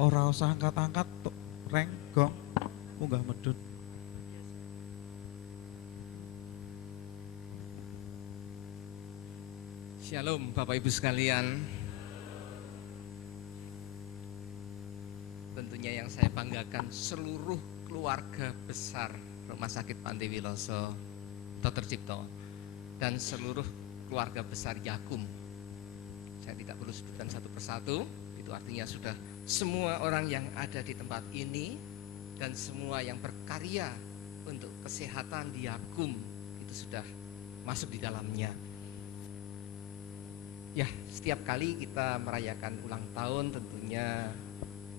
Ora usah angkat-angkat tok reng gong munggah medhun. Shalom Bapak Ibu sekalian. Tentunya yang saya banggakan seluruh keluarga besar Rumah Sakit Pantai Wiloso Dr. Cipto dan seluruh keluarga besar Yakum. Saya tidak perlu sebutkan satu persatu, itu artinya sudah semua orang yang ada di tempat ini dan semua yang berkarya untuk kesehatan di Yakum itu sudah masuk di dalamnya. Ya, setiap kali kita merayakan ulang tahun tentunya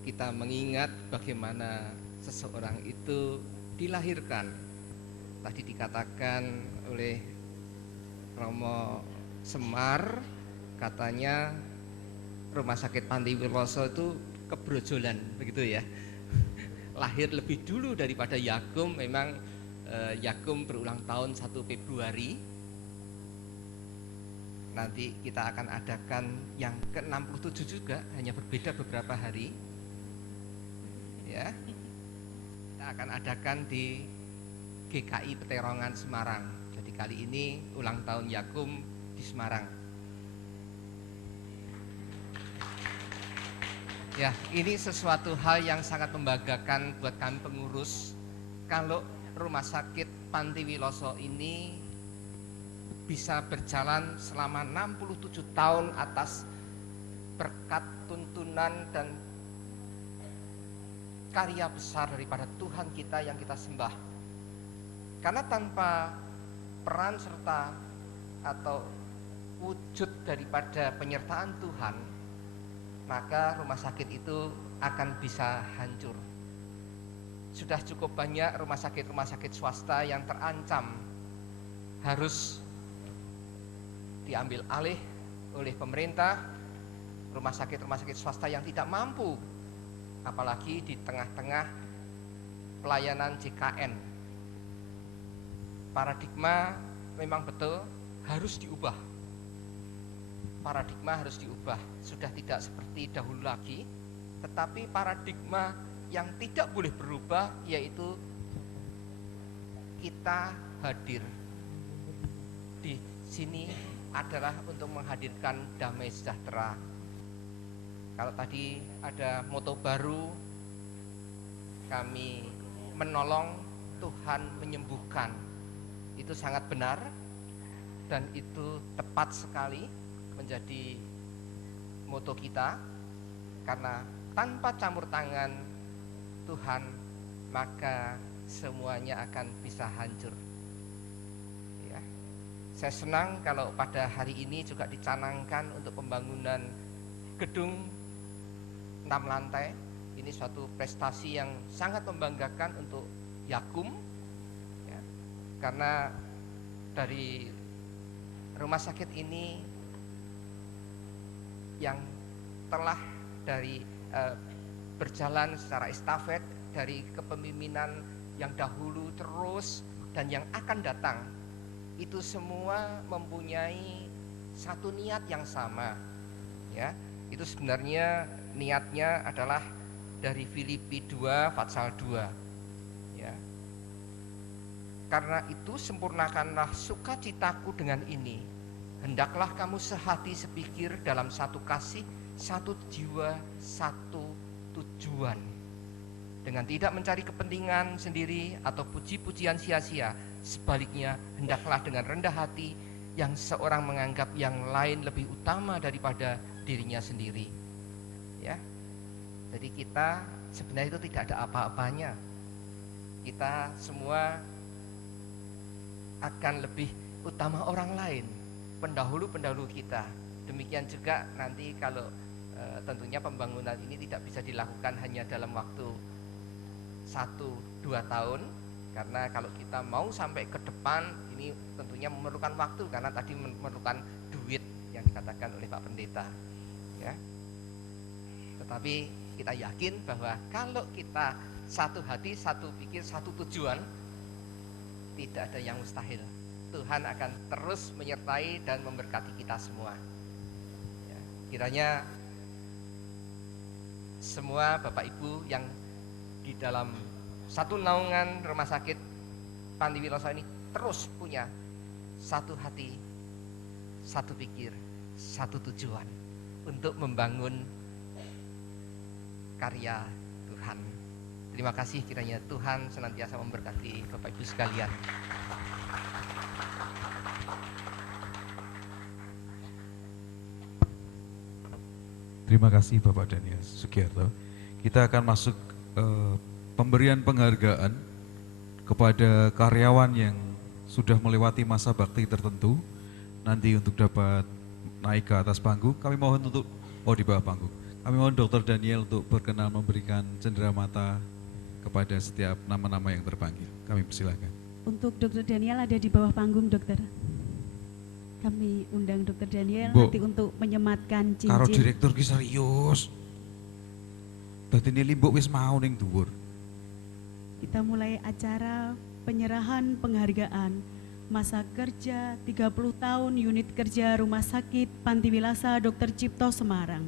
kita mengingat bagaimana seseorang itu dilahirkan. Tadi dikatakan oleh Romo Semar, katanya Rumah Sakit Pantai Wiloso itu kebrojolan, begitu ya. Lahir lebih dulu daripada Yakum. Memang Yakum berulang tahun 1 Februari. Nanti kita akan adakan yang ke-67 juga, hanya berbeda beberapa hari. Ya. Kita akan adakan di GKI Peterongan Semarang. Jadi kali ini ulang tahun Yakum di Semarang. Ya, ini sesuatu hal yang sangat membanggakan buat kami pengurus. Kalau Rumah Sakit Pantai Wiloso ini bisa berjalan selama 67 tahun atas berkat tuntunan dan karya besar daripada Tuhan kita yang kita sembah. Karena tanpa peran serta atau wujud daripada penyertaan Tuhan, maka rumah sakit itu akan bisa hancur. Sudah cukup banyak rumah sakit swasta yang terancam harus diambil alih oleh pemerintah, rumah sakit swasta yang tidak mampu, apalagi di tengah-tengah pelayanan JKN. Paradigma memang betul harus diubah. Paradigma harus diubah, sudah tidak seperti dahulu lagi, tetapi paradigma yang tidak boleh berubah yaitu kita hadir di sini adalah untuk menghadirkan damai sejahtera. Kalau tadi ada moto baru, kami menolong, Tuhan menyembuhkan. Itu sangat benar dan itu tepat sekali menjadi moto kita, karena tanpa campur tangan Tuhan maka semuanya akan bisa hancur. Saya senang kalau pada hari ini juga dicanangkan untuk pembangunan gedung 6 lantai. Ini suatu prestasi yang sangat membanggakan untuk Yakum, ya, karena dari rumah sakit ini yang telah dari berjalan secara estafet dari kepemimpinan yang dahulu terus dan yang akan datang, itu semua mempunyai satu niat yang sama, ya. Itu sebenarnya niatnya adalah dari Filipi 2 pasal 2, ya. Karena itu sempurnakanlah sukacitaku dengan ini, hendaklah kamu sehati sepikir dalam satu kasih, satu jiwa, satu tujuan, dengan tidak mencari kepentingan sendiri atau puji-pujian sia-sia. Sebaliknya, hendaklah dengan rendah hati yang seorang menganggap yang lain lebih utama daripada dirinya sendiri. Ya. Jadi kita sebenarnya itu tidak ada apa-apanya. Kita semua akan lebih utama orang lain, pendahulu-pendahulu kita. Demikian juga nanti kalau tentunya pembangunan ini tidak bisa dilakukan hanya dalam waktu 1-2 tahun. Karena kalau kita mau sampai ke depan ini tentunya memerlukan waktu, karena tadi memerlukan duit yang dikatakan oleh Pak Pendeta, ya. Tetapi kita yakin bahwa kalau kita satu hati, satu pikir, satu tujuan, tidak ada yang mustahil. Tuhan akan terus menyertai dan memberkati kita semua, ya. Kiranya semua Bapak Ibu yang di dalam satu naungan rumah sakit Panti Wiloso ini terus punya satu hati, satu pikir, satu tujuan untuk membangun karya Tuhan. Terima kasih, kiranya Tuhan senantiasa memberkati Bapak Ibu sekalian. Terima kasih Bapak Daniel Sugiyarto. Kita akan masuk pemberian penghargaan kepada karyawan yang sudah melewati masa bakti tertentu. Nanti untuk dapat naik ke atas panggung, kami mohon untuk, di bawah panggung. Kami mohon Dr. Daniel untuk berkenan memberikan cenderamata kepada setiap nama-nama yang terpanggil. Kami persilakan. Untuk Dr. Daniel ada di bawah panggung, dokter. Kami undang Dr. Daniel Bu, nanti untuk menyematkan cincin. karo direktur ki serius. Dadi nili mbok wis mau ning dhuwur. Kita mulai acara penyerahan penghargaan masa kerja 30 tahun unit kerja Rumah Sakit Panti Wilasa Dr. Cipto Semarang.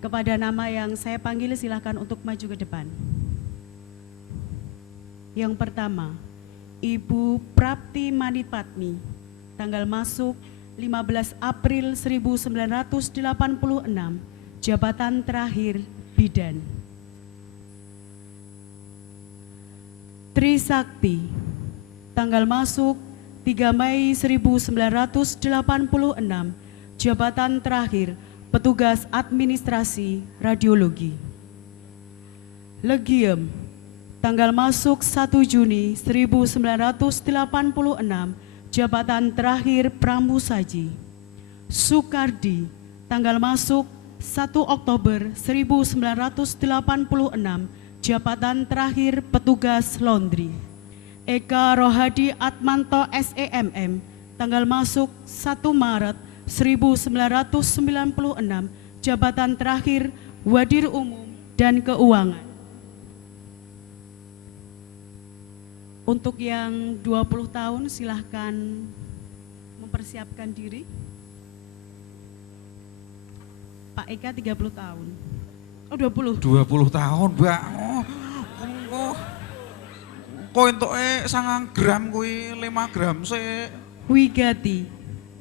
Kepada nama yang saya panggil silakan untuk maju ke depan. Yang pertama, Ibu Prapti Manipatmi, tanggal masuk 15 April 1986, jabatan terakhir bidan. Trisakti, tanggal masuk 3 Mei 1986, jabatan terakhir petugas administrasi radiologi. Legiem, tanggal masuk 1 Juni 1986, jabatan terakhir pramusaji. Sukardi, tanggal masuk 1 Oktober 1986, jabatan terakhir petugas laundry. Eka Rohadi Atmanto SEMM, tanggal masuk 1 Maret 1996, jabatan terakhir wadir umum dan keuangan. Untuk yang 20 tahun silahkan mempersiapkan diri. Pak Eka 30 tahun. Oh 20. 20 tahun, Mbak. Kok entuke 9 gram kuwi 5 gram sik. Wigati,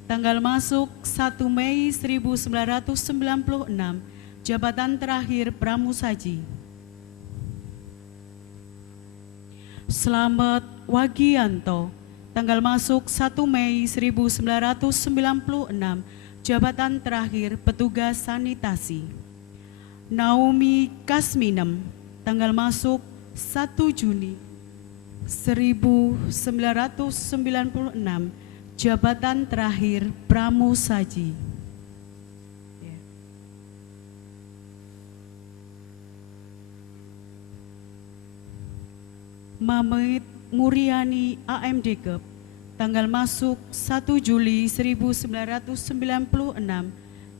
tanggal masuk 1 Mei 1996, jabatan terakhir pramusaji. Slamet Wagianto, tanggal masuk 1 Mei 1996, jabatan terakhir petugas sanitasi. Naomi Kasminem, tanggal masuk 1 Juni 1996, jabatan terakhir pramusaji. Mamit Muriani AMDKEP, tanggal masuk 1 Juli 1996,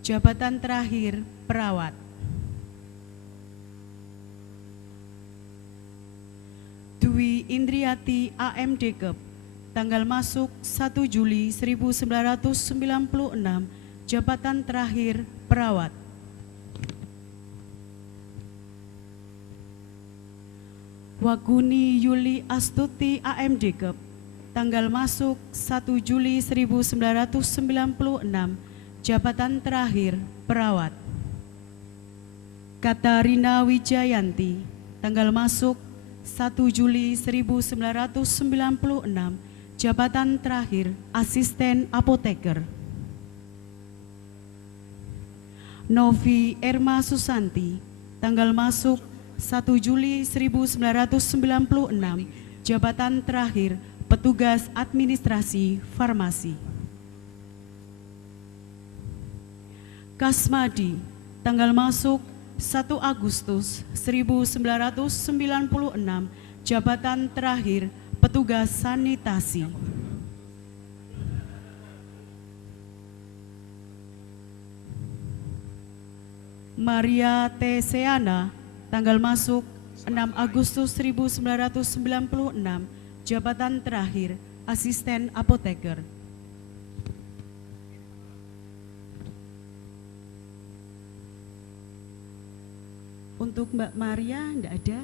jabatan terakhir perawat. Dwi Indriati AMDKEP, tanggal masuk 1 Juli 1996, jabatan terakhir perawat. Waguni Yuli Astuti AMDKEP, tanggal masuk 1 Juli 1996, jabatan terakhir perawat. Katarina Wijayanti, tanggal masuk 1 Juli 1996, jabatan terakhir asisten apoteker. Novi Erma Susanti, tanggal masuk 1 Juli 1996, jabatan terakhir petugas administrasi farmasi. Kasmadi, tanggal masuk 1 Agustus 1996, jabatan terakhir petugas sanitasi. Maria T. Seana, tanggal masuk 6 Agustus 1996, jabatan terakhir asisten apoteker. Untuk Mbak Maria enggak ada.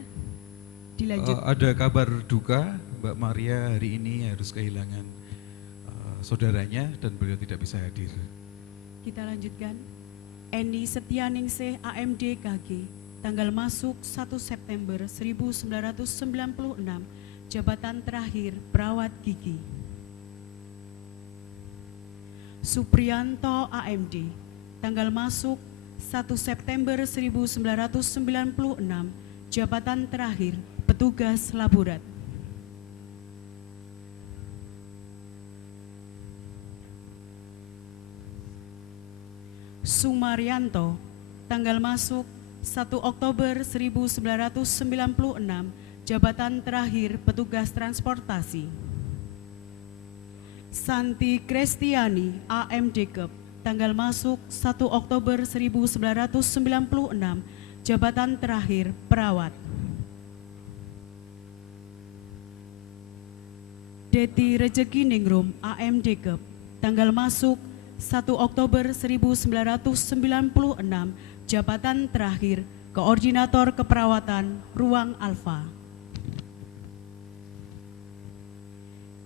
Dilanjut. Ada kabar duka, Mbak Maria hari ini harus kehilangan saudaranya dan beliau tidak bisa hadir. Kita lanjutkan. Eni Setianingsih AMD KG, tanggal masuk 1 September 1996, jabatan terakhir perawat gigi. Supriyanto AMD, tanggal masuk 1 September 1996, jabatan terakhir petugas laborat. Sumaryanto, tanggal masuk 1 Oktober 1996, jabatan terakhir petugas transportasi. Santi Krestiani AMD Kep, tanggal masuk 1 Oktober 1996, jabatan terakhir perawat. Deti Rejeki Ningrum AMD Kep, tanggal masuk 1 Oktober 1996, jabatan terakhir Koordinator Keperawatan Ruang Alfa.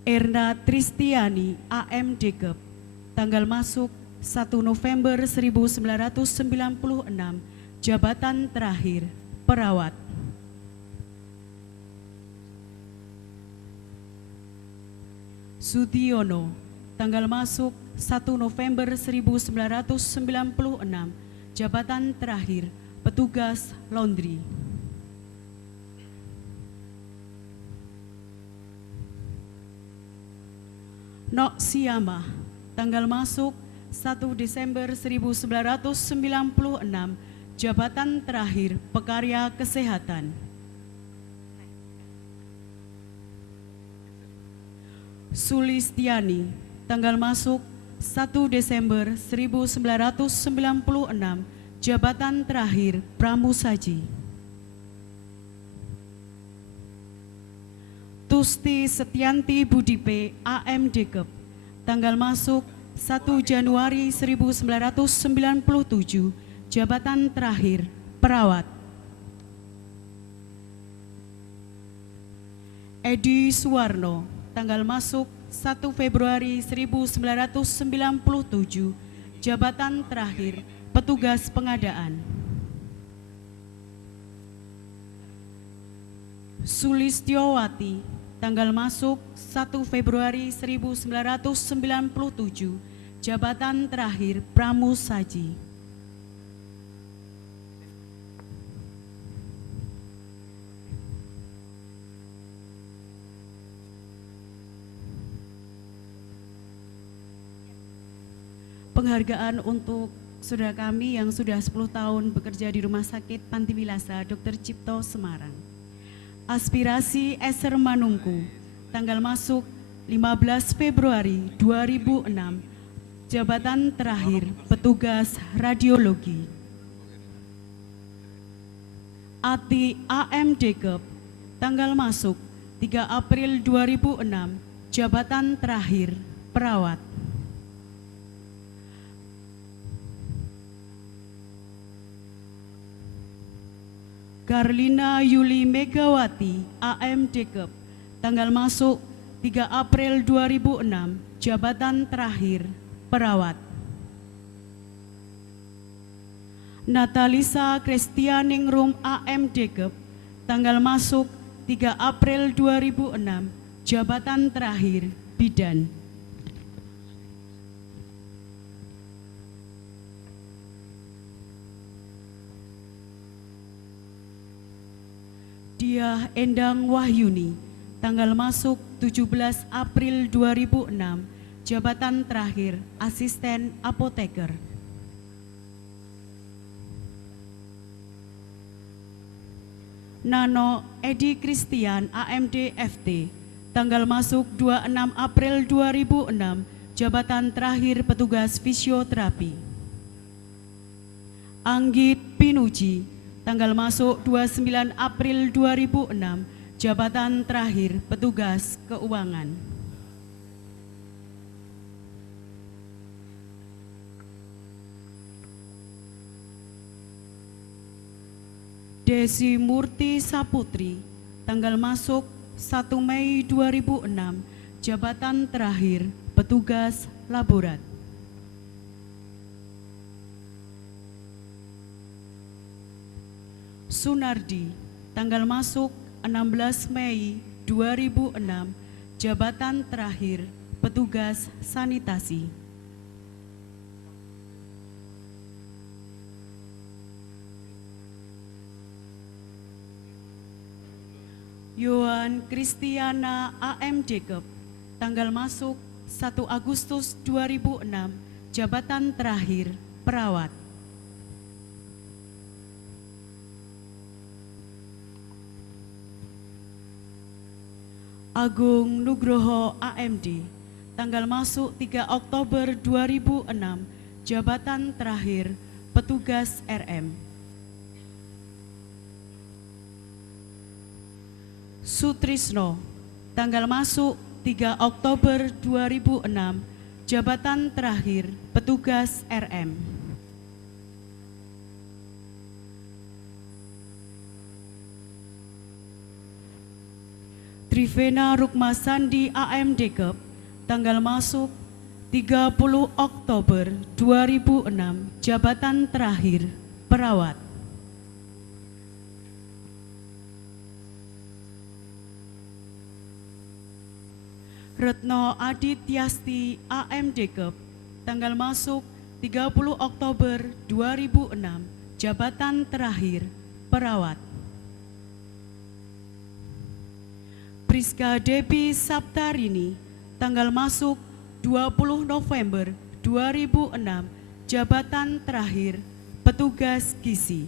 Erna Tristiani AMD Kep, tanggal masuk 1 November 1996, jabatan terakhir perawat. Sudiono, tanggal masuk 1 November 1996, jabatan terakhir petugas laundry. Nok Siamah, tanggal masuk 1 Desember 1996, jabatan terakhir pekarya kesehatan. Sulistiani, tanggal masuk 1 Desember 1996, jabatan terakhir pramusaji. Tusti Setianti Budipe AMD Kep, tanggal masuk 1 Januari 1997, jabatan terakhir perawat. Edi Suwarno, tanggal masuk 1 Februari 1997, jabatan terakhir petugas pengadaan. Sulistiowati, tanggal masuk 1 Februari 1997, jabatan terakhir pramusaji. Penghargaan untuk saudara kami yang sudah 10 tahun bekerja di Rumah Sakit Panti Wilasa Dr. Cipto Semarang. Aspirasi Eser Manungku, tanggal masuk 15 Februari 2006, jabatan terakhir petugas radiologi. Ati AMD Kep, tanggal masuk 3 April 2006, jabatan terakhir perawat. Karlina Yuli Megawati AMD Kep, tanggal masuk 3 April 2006, jabatan terakhir perawat. Natalisa Kristianingrum AMD Kep, tanggal masuk 3 April 2006, jabatan terakhir bidan. Diah Endang Wahyuni, tanggal masuk 17 April 2006, jabatan terakhir asisten apoteker. Nano Edi Christian AMD FT, tanggal masuk 26 April 2006, jabatan terakhir petugas fisioterapi. Anggit Pinuji, tanggal masuk 29 April 2006, jabatan terakhir petugas keuangan. Desi Murti Saputri, tanggal masuk 1 Mei 2006, jabatan terakhir petugas laborat. Sunardi, tanggal masuk 16 Mei 2006, jabatan terakhir petugas sanitasi. Yohan Kristiana AM Jacob, tanggal masuk 1 Agustus 2006, jabatan terakhir perawat. Agung Nugroho AMD, tanggal masuk 3 Oktober 2006, jabatan terakhir petugas RM. Sutrisno, tanggal masuk 3 Oktober 2006, jabatan terakhir petugas RM. Trivena Rukmasandi AM Dekep, tanggal masuk 30 Oktober 2006, jabatan terakhir perawat. Retno Adityasti AM Dekep, tanggal masuk 30 Oktober 2006, jabatan terakhir perawat. Priska Debi Saptarini, tanggal masuk 20 November 2006, jabatan terakhir petugas gizi.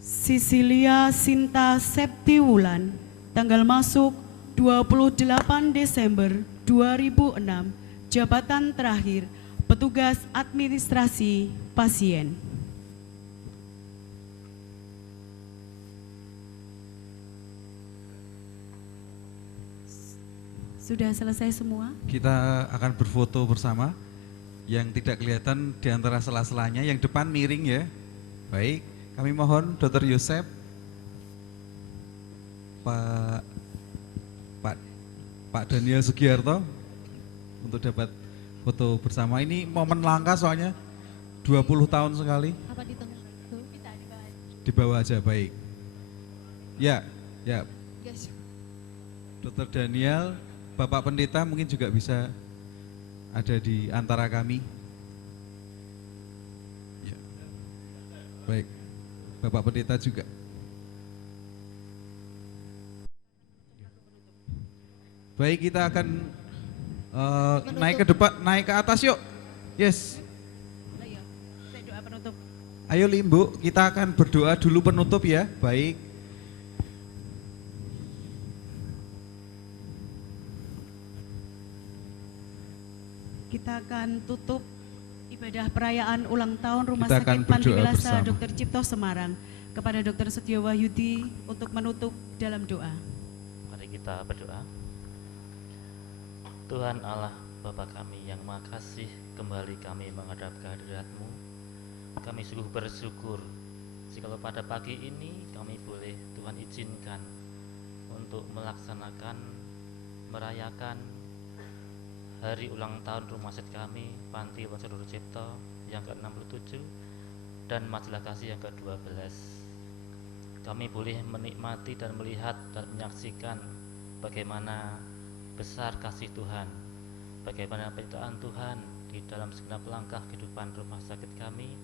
Sisilia Sinta Septiwulan, tanggal masuk 28 Desember 2006, jabatan terakhir petugas administrasi pasien. Sudah selesai semua? Kita akan berfoto bersama. Yang tidak kelihatan di antara sela-selanya, yang depan miring ya. Baik, kami mohon Dr. Yosep, Pak Daniel Sugiarto untuk dapat foto bersama. Ini momen langka soalnya 20 tahun sekali. Apa di tengah? Di bawah aja, baik. Ya, ya. Yes. Dr. Daniel, Bapak Pendeta mungkin juga bisa ada di antara kami. Ya. Baik, Bapak Pendeta juga. Baik, kita akan naik ke depan, naik ke atas yuk. Yes. Ayo, saya doa penutup. Ayo Limbu, kita akan berdoa dulu penutup ya. Baik. Kita akan tutup ibadah perayaan ulang tahun Rumah Kita akan Sakit Panti berdoa Wilasa bersama. Dr. Cipto Semarang kepada Dr. Setio Wahyudi untuk menutup dalam doa. Mari kita berdoa. Tuhan Allah Bapa kami yang Maha Kasih, kembali kami menghadap kehadirat-Mu. Kami sungguh bersyukur jikalau pada pagi ini kami boleh Tuhan izinkan untuk melaksanakan, merayakan hari ulang tahun rumah sakit kami Panti Wilasa Dr. Cipto yang ke-67 dan Majelah Kasih yang ke-12. Kami boleh menikmati dan melihat dan menyaksikan bagaimana besar kasih Tuhan, bagaimana penyertaan Tuhan di dalam segenap langkah kehidupan rumah sakit kami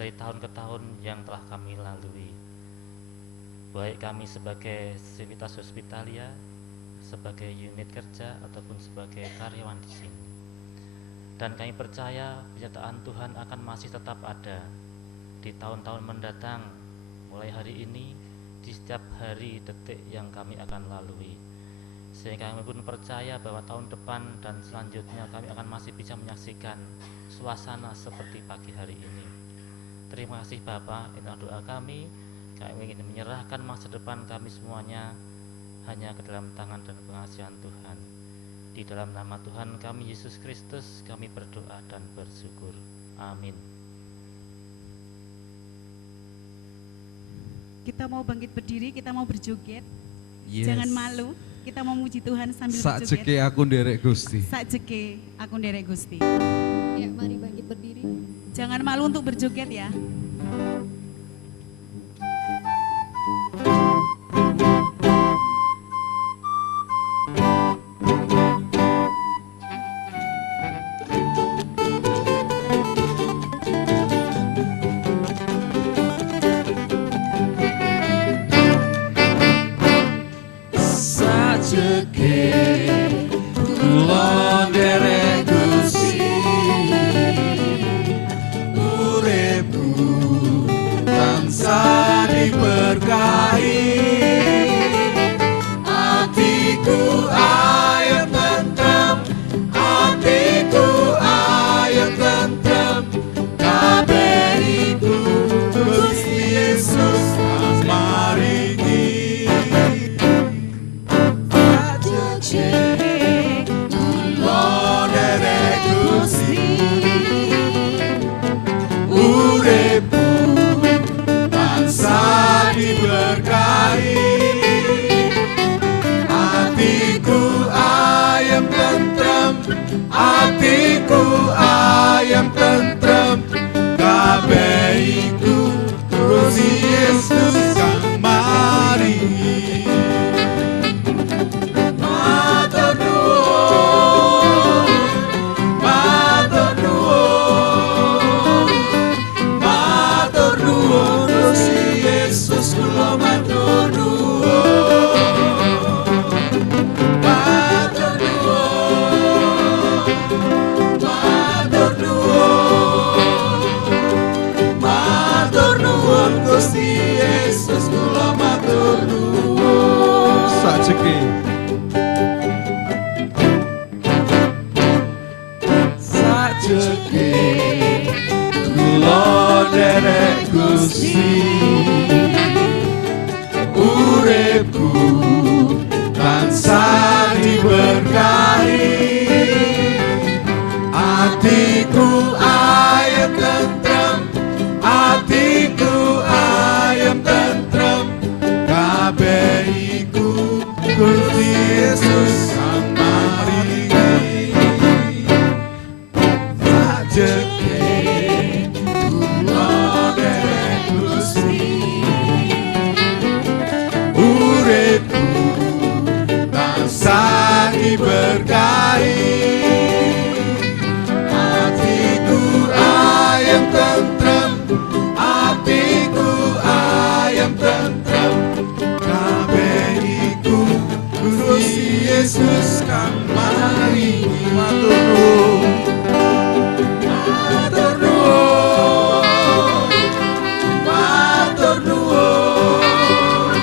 dari tahun ke tahun yang telah kami lalui. Baik kami sebagai Civitas Hospitalia, sebagai unit kerja ataupun sebagai karyawan di sini. Dan kami percaya penyertaan Tuhan akan masih tetap ada di tahun-tahun mendatang, mulai hari ini, di setiap hari detik yang kami akan lalui. Sehingga kami pun percaya bahwa tahun depan dan selanjutnya kami akan masih bisa menyaksikan suasana seperti pagi hari ini. Terima kasih Bapa, inilah doa kami. Kami ingin menyerahkan masa depan kami semuanya hanya ke dalam tangan dan pengasihan Tuhan. Di dalam nama Tuhan kami Yesus Kristus kami berdoa dan bersyukur. Amin. Kita mau bangkit berdiri, kita mau berjoget. Yes. Jangan malu, kita mau muji Tuhan sambil Sak berjoget. jeke aku nderek Gusti. Sakjeke aku nderek Gusti. Ya, mari bangkit berdiri. Jangan malu untuk berjoget ya. Sajeke kula nderek Gusti, uripku tansah diberkahi, atiku ayem tentrem, atiku ayem tentrem, kabeh iku Gusti Yesus maringi. Uripku tansah diberkahi, atiku ayem tentrem, atiku ayem tentrem, kabeh iku Gusti Yesus kang maringi. Matur nuwun, matur nuwun, matur nuwun Gusti Yesus kula matur nuwun. Matur nuwun, matur nuwun, matur nuwun Gusti Yesus kula matur nuwun. Sajeke sajeke kula nderek Gusti, uripku tansah diberkahi, atiku ayem tentrem, atiku ayem tentrem, kabeh iku Gusti Yesus kang maringi. Sajeke kula nderek Gusti, uripku tansah diberkahi, atiku ayem tentrem, atiku ayem tentrem, kabeh iku Gusti Yesus kang maringi. Matur nuwun. Matur nuwun, matur nuwun,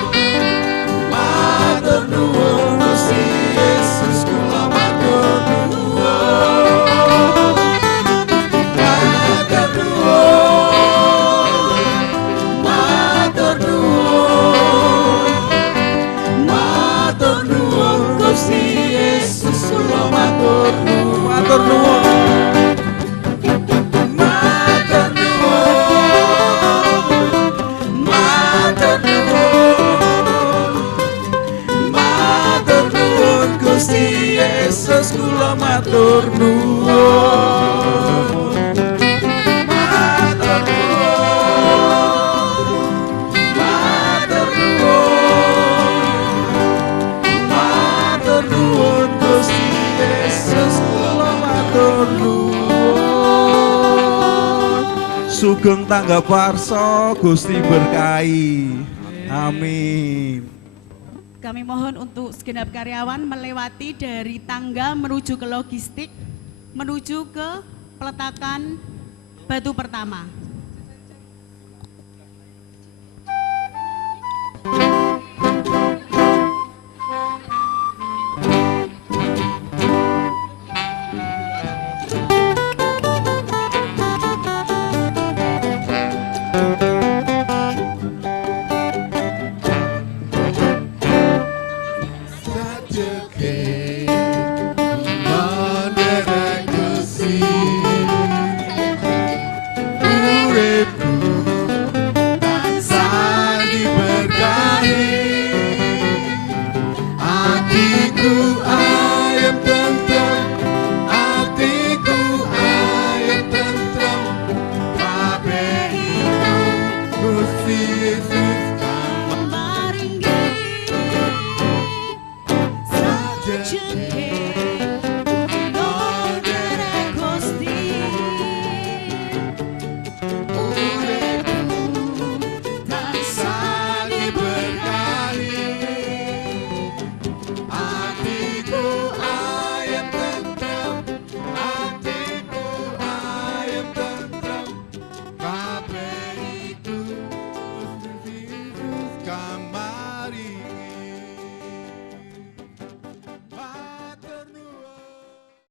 matur nuwun Gusti Yesus kula matur nuwun. Matur nuwun, matur nuwun, matur nuwun Gusti Yesus kula matur nuwun. Matur nuwun. Matur nuwun, matur nuwun, matur nuwun Gusti Yesus kula matur nuwun. Matur nuwun, matur nuwun, matur nuwun Gusti Yesus kula matur nuwun. Sugeng tangga parsa Gusti berkahi. Amin. Kami mohon untuk segenap karyawan melewati dari tangga menuju ke logistik, menuju ke peletakan batu pertama.